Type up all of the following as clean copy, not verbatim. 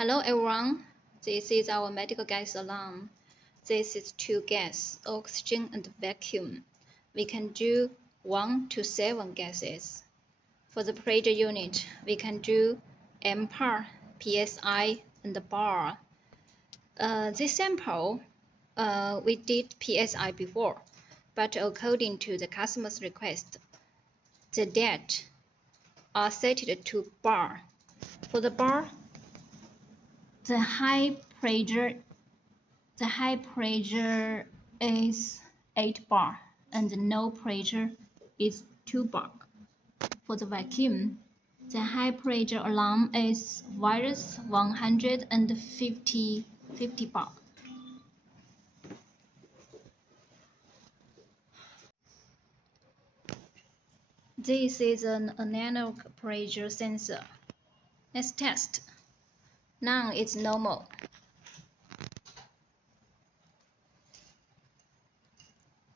Hello everyone, this is our medical gas alarm. This is 2 gas, oxygen and vacuum. We can do 1 to 7 gases. For the pressure unit, we can do ampere, psi, and bar. This sample, we did psi before, but according to the customer's request, the data are set to bar. For the bar, the high pressure is 8 bar and the low pressure is 2 bar. For the vacuum, the high pressure alarm is virus 150 bar. This is an analog pressure sensor. Let's test. Now it's normal.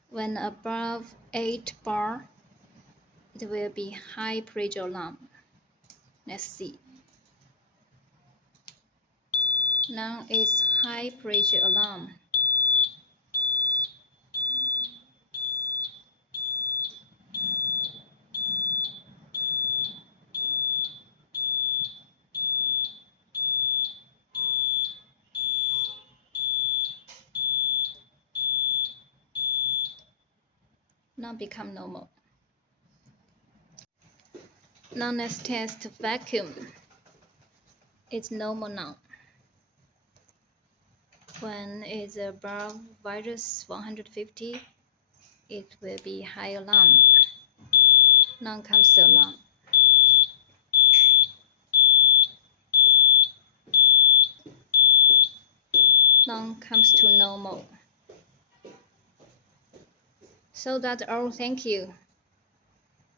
When above 8 bar, it will be high pressure alarm. Let's see. Now it's high pressure alarm. Now become normal. Now let's test vacuum. It's normal now. When it's above virus 150, it will be high alarm. Now comes the alarm. Now comes to normal. So that's all. Thank you.